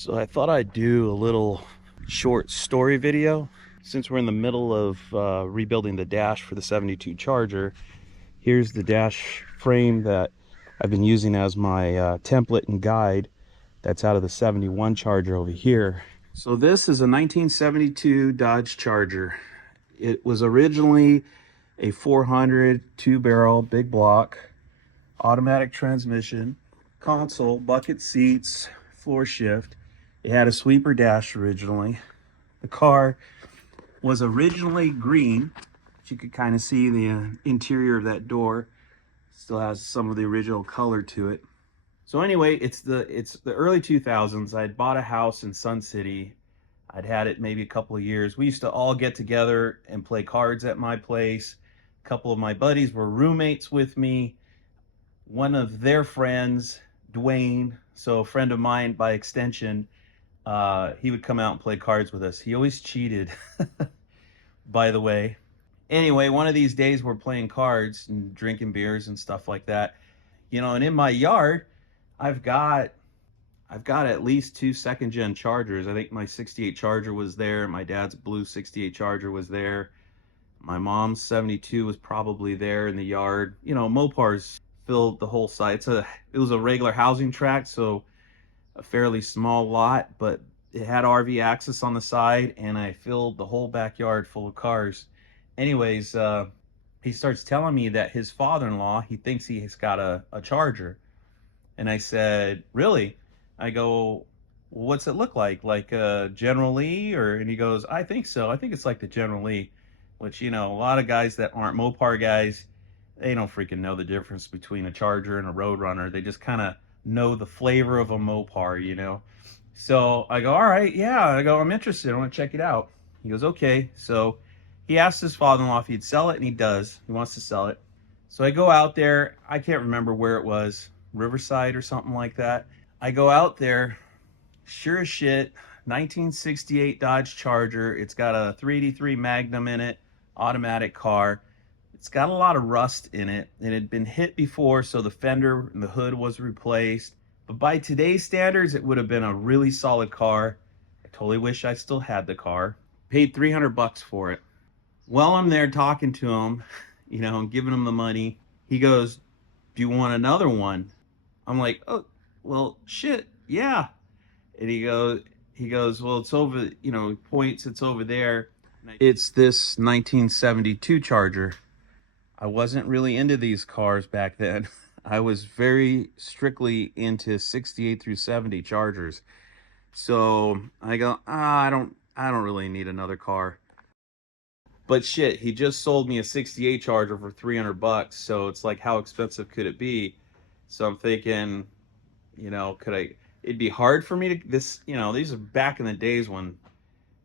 So I thought I'd do a little short story video. Since we're in the middle of rebuilding the dash for the 72 Charger, here's the dash frame that I've been using as my template and guide. That's out of the 71 Charger over here. So this is a 1972 Dodge Charger. It was originally a 400 two-barrel big block, automatic transmission, console, bucket seats, floor shift. It had a sweeper dash originally. The car was originally green. You could kind of see the interior of that door. Still has some of the original color to it. So anyway, it's the early 2000s. I had bought a house in Sun City. I'd had it maybe a couple of years. We used to all get together and play cards at my place. A couple of my buddies were roommates with me. One of their friends, Dwayne, so a friend of mine by extension, he would come out and play cards with us. He always cheated, by the way. Anyway, one of these days we're playing cards and drinking beers and stuff like that. You know, and in my yard, I've got at least two second-gen Chargers. I think my 68 Charger was there. My dad's blue 68 Charger was there. My mom's 72 was probably there in the yard. You know, Mopars filled the whole site. It was a regular housing tract, so a fairly small lot, but it had RV access on the side, and I filled the whole backyard full of cars. Anyways, he starts telling me that his father-in-law, he thinks he's got a Charger. And I said, really? I go, well, what's it look like? Like a General Lee? And he goes, I think so. I think it's like the General Lee, which, you know, a lot of guys that aren't Mopar guys, they don't freaking know the difference between a Charger and a Roadrunner. They just kind of know the flavor of a Mopar, you know? So I go, all right, yeah. I go, I'm interested. I want to check it out. He goes, okay. So he asked his father-in-law if he'd sell it, and he does. He wants to sell it. So I go out there. I can't remember where it was, Riverside or something like that. I go out there, sure as shit, 1968 Dodge Charger. It's got a 383 Magnum in it, automatic car. It's got a lot of rust in it. It had been hit before, so the fender and the hood was replaced. But by today's standards, it would have been a really solid car. I totally wish I still had the car. Paid 300 bucks for it. While I'm there talking to him, you know, I'm giving him the money, he goes, do you want another one? I'm like, oh, well, shit, yeah. And he goes, well, it's over, you know, points, it's over there. It's this 1972 Charger. I wasn't really into these cars back then. I was very strictly into 68 through 70 Chargers. So I go, I don't really need another car. But shit, he just sold me a 68 Charger for 300 bucks. So it's like, how expensive could it be? So I'm thinking, you know, it'd be hard for me to, you know, these are back in the days when,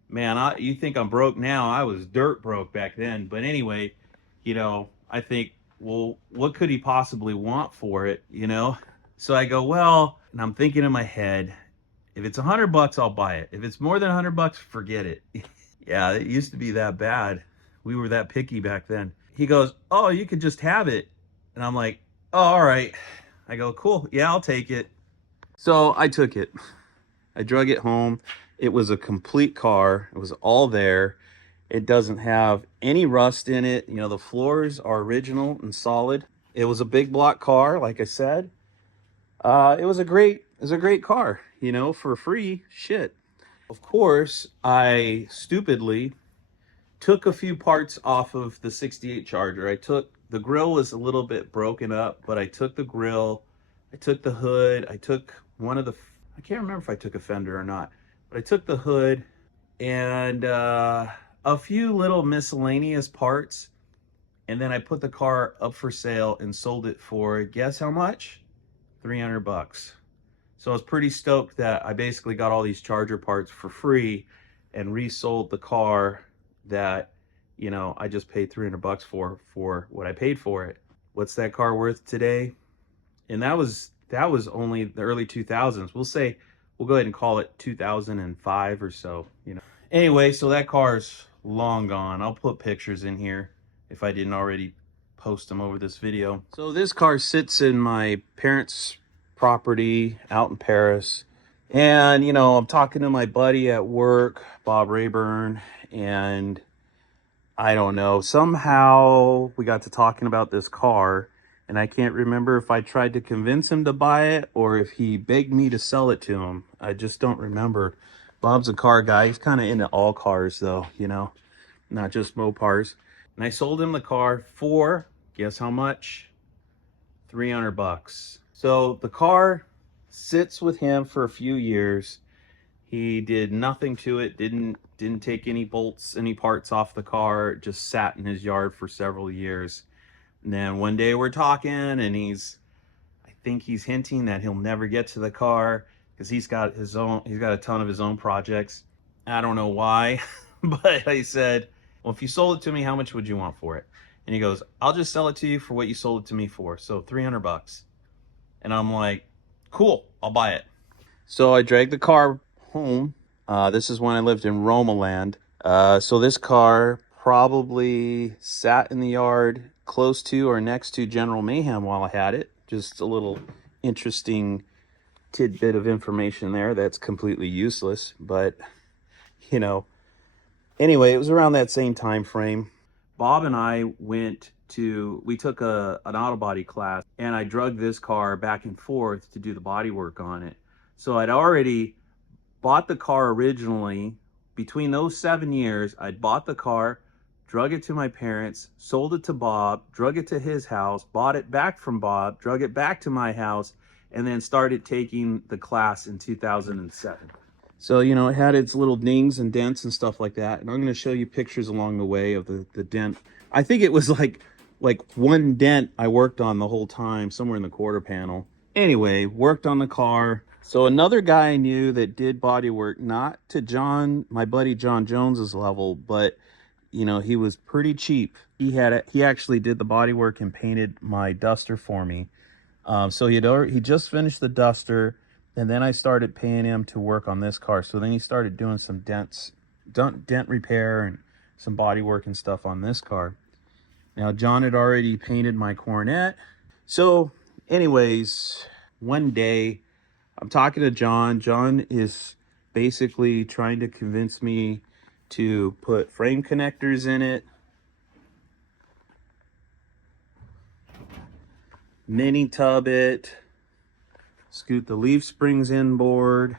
man, you think I'm broke now. I was dirt broke back then. But anyway, you know, I think, well, what could he possibly want for it, you know? So I go, well, and I'm thinking in my head, if it's 100 bucks, I'll buy it. If it's more than 100 bucks, forget it. Yeah, it used to be that bad. We were that picky back then. He goes, oh, you could just have it. And I'm like, oh, all right. I go, cool. Yeah, I'll take it. So I took it. I drug it home. It was a complete car. It was all there. It doesn't have any rust in it. You know, the floors are original and solid. It was a big block car, like I said. It was a great car, you know, for free shit. Of course, I stupidly took a few parts off of the 68 Charger. The grill was a little bit broken up, but I took the grill, I took the hood, I took I can't remember if I took a fender or not, but I took the hood and a few little miscellaneous parts, and then I put the car up for sale and sold it for, guess how much? 300 bucks. So I was pretty stoked that I basically got all these Charger parts for free and resold the car that, you know, I just paid 300 bucks for what I paid for it. What's that car worth today? And that was only the early 2000s. We'll go ahead and call it 2005 or so, you know. Anyway, so that car's long gone. I'll put pictures in here if I didn't already post them over this video. So this car sits in my parents' property out in Paris, And, you know, I'm talking to my buddy at work, Bob Rayburn, and I don't know, somehow we got to talking about this car, and I can't remember if I tried to convince him to buy it or if he begged me to sell it to him. I just don't remember. Bob's a car guy. He's kind of into all cars, though, you know, not just Mopars. And I sold him the car for, guess how much? 300 bucks. So the car sits with him for a few years. He did nothing to it, didn't take any bolts, any parts off the car. It just sat in his yard for several years. And then one day we're talking, and I think he's hinting that he'll never get to the car because he's got a ton of his own projects. I don't know why, but I said, well, if you sold it to me, how much would you want for it? And he goes, I'll just sell it to you for what you sold it to me for. So 300 bucks. And I'm like, cool, I'll buy it. So I dragged the car home. This is when I lived in Romaland. So this car probably sat in the yard close to or next to General Mayhem while I had it. Just a little interesting tidbit of information there that's completely useless, but you know, anyway, it was around that same time frame. Bob and I we took an auto body class, and I drug this car back and forth to do the body work on it. So I'd already bought the car originally. Between those 7 years, I'd bought the car, drug it to my parents, sold it to Bob, drug it to his house, bought it back from Bob, drug it back to my house, and then started taking the class in 2007. So, you know, it had its little dings and dents and stuff like that. And I'm going to show you pictures along the way of the dent. I think it was like one dent I worked on the whole time, somewhere in the quarter panel. Anyway, worked on the car. So another guy I knew that did body work, not to my buddy John Jones's level, but you know, he was pretty cheap. He actually did the body work and painted my Duster for me. So he just finished the Duster, and then I started paying him to work on this car. So then he started doing some dent repair and some body work and stuff on this car. Now John had already painted my Coronet. So anyways, one day I'm talking to John. John is basically trying to convince me to put frame connectors in it, mini tub it, scoot the leaf springs inboard.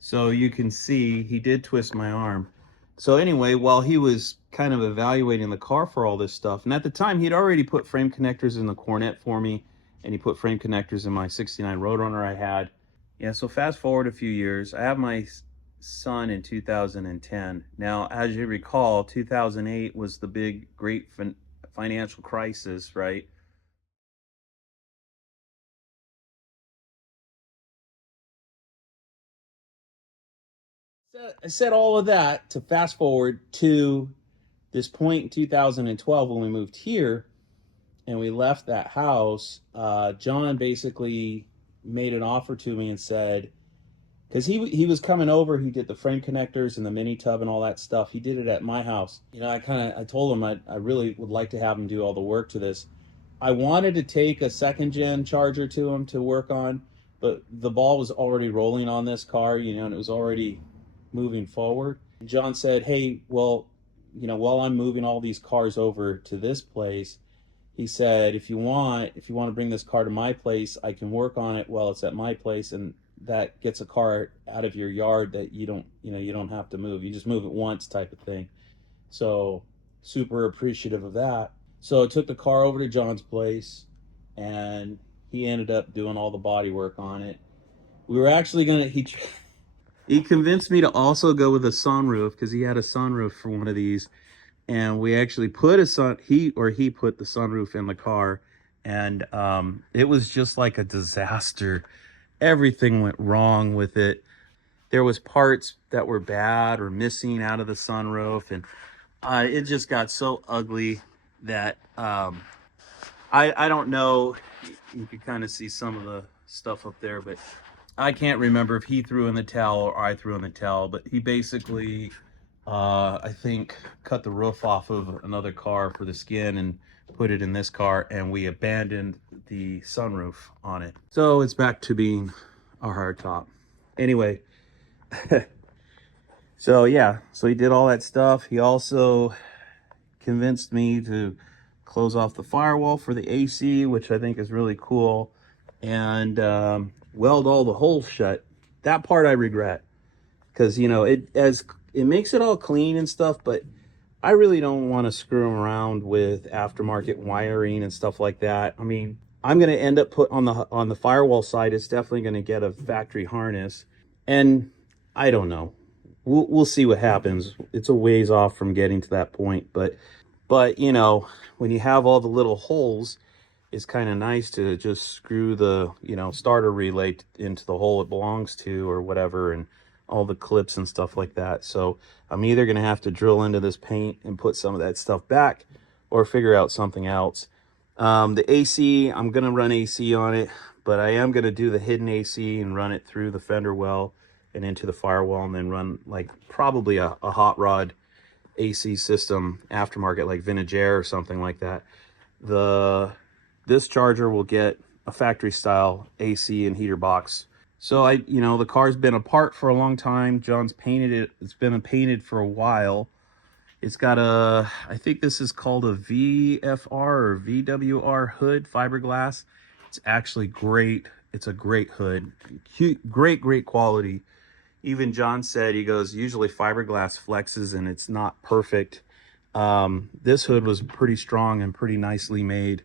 So you can see he did twist my arm. So anyway, while he was kind of evaluating the car for all this stuff, and at the time he'd already put frame connectors in the Coronet for me, and he put frame connectors in my 69 Roadrunner I had. Yeah, so fast forward a few years, I have my son in 2010. Now, as you recall, 2008 was the big, great financial crisis, right? So I said all of that to fast forward to this point in 2012 when we moved here and we left that house. John basically made an offer to me and said, because he was coming over, he did the frame connectors and the mini tub and all that stuff. He did it at my house. You know, I told him I really would like to have him do all the work to this. I wanted to take a second gen charger to him to work on, but the ball was already rolling on this car, you know, and it was already moving forward. John said, hey, well, you know, while I'm moving all these cars over to this place, he said, if you want to bring this car to my place, I can work on it while it's at my place, and that gets a car out of your yard that you don't have to move. You just move it once type of thing. So super appreciative of that. So I took the car over to John's place, and he ended up doing all the body work on it. We were actually he convinced me to also go with a sunroof because he had a sunroof for one of these, and we actually put he put the sunroof in the car, and it was just like a disaster. Everything went wrong with it. There was parts that were bad or missing out of the sunroof, and it just got so ugly that I don't know. You can kind of see some of the stuff up there, but I can't remember if he threw in the towel or I threw in the towel, but he basically, I think, cut the roof off of another car for the skin and put it in this car, and we abandoned the sunroof on it. So it's back to being a hardtop. Anyway, so yeah, so he did all that stuff. He also convinced me to close off the firewall for the AC, which I think is really cool, and weld all the holes shut. That part I regret, because you know it makes it all clean and stuff, but I really don't want to screw around with aftermarket wiring and stuff like that. I mean, I'm going to end up put on the firewall side. It's definitely going to get a factory harness, and I don't know. We'll see what happens. It's a ways off from getting to that point, but you know, when you have all the little holes, it's kind of nice to just screw the, you know, starter relay into the hole it belongs to or whatever, and all the clips and stuff like that. So I'm either going to have to drill into this paint and put some of that stuff back, or figure out something else. The AC, I'm going to run AC on it, but I am going to do the hidden AC and run it through the fender well and into the firewall, and then run like probably a hot rod AC system aftermarket, like Vintage Air or something like that. This charger will get a factory style AC and heater box. So you know, the car's been apart for a long time. John's painted it. It's been painted for a while. It's got a, I think this is called a VFR or VWR hood, fiberglass. It's actually great. It's a great hood. Great quality. Even John said, he goes, usually fiberglass flexes and it's not perfect. This hood was pretty strong and pretty nicely made,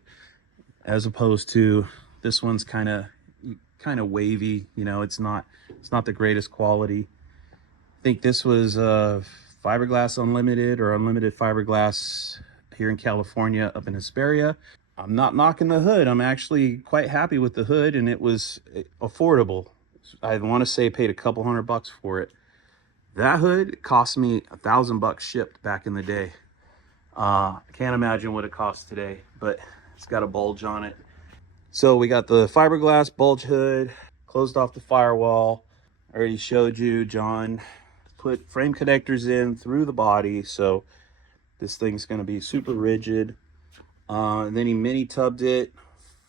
as opposed to this one's kind of wavy. You know, it's not the greatest quality. I think this was Fiberglass Unlimited or Unlimited Fiberglass here in California, up in Hesperia. I'm not knocking the hood. I'm actually quite happy with the hood, and it was affordable. I want to say paid a couple $100 for it. That hood cost me $1,000 shipped back in the day. I can't imagine what it costs today, but it's got a bulge on it. So we got the fiberglass bulge hood, closed off the firewall. I already showed you, John put frame connectors in through the body, so this thing's going to be super rigid. And then he mini tubbed it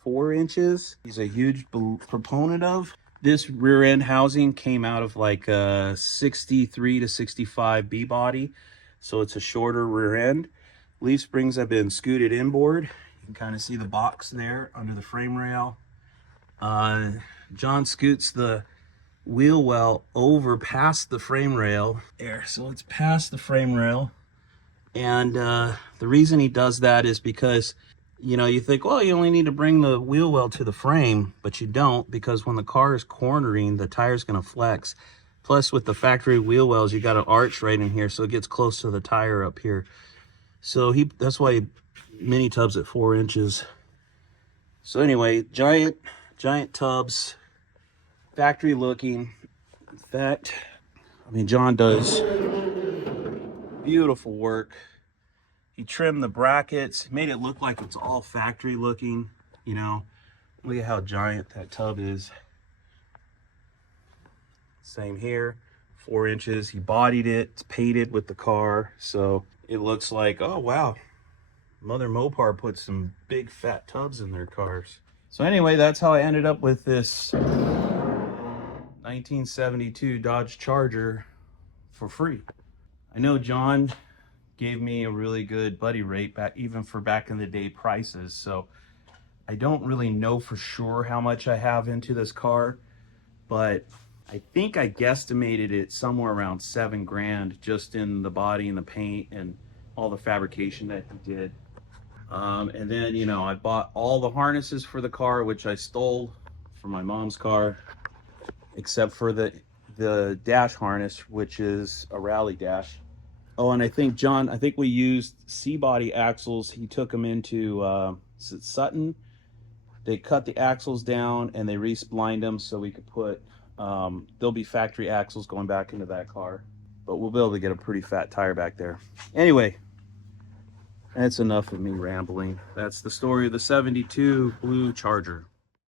4 inches. He's a huge proponent of. This rear end housing came out of like a 63 to 65 B body, so it's a shorter rear end. Leaf springs have been scooted inboard. You can kind of see the box there under the frame rail. John scoots the wheel well over past the frame rail there, so it's past the frame rail. And the reason he does that is because, you know, you think, well, you only need to bring the wheel well to the frame, but you don't, because when the car is cornering, the tire's going to flex. Plus, with the factory wheel wells, you got an arch right in here, so it gets close to the tire up here. So that's why he mini tubs at 4 inches. So anyway, giant tubs, factory looking. In fact, I mean, John does beautiful work. He trimmed the brackets, made it look like it's all factory looking, you know. Look at how giant that tub is. Same here, 4 inches. He bodied it, it's painted with the car, so it looks like, oh wow, Mother Mopar put some big fat tubs in their cars. So anyway, that's how I ended up with this 1972 Dodge Charger for free. I know John gave me a really good buddy rate back, even for back in the day prices, so I don't really know for sure how much I have into this car, but I think I guesstimated it somewhere around $7 grand just in the body and the paint and all the fabrication that he did. And then, you know, I bought all the harnesses for the car, which I stole from my mom's car, except for the dash harness, which is a rally dash. Oh, and I think we used C-body axles. He took them into Sutton. They cut the axles down and they re-splined them so we could put, there'll be factory axles going back into that car. But we'll be able to get a pretty fat tire back there. Anyway, that's enough of me rambling. That's the story of the 72 blue Charger.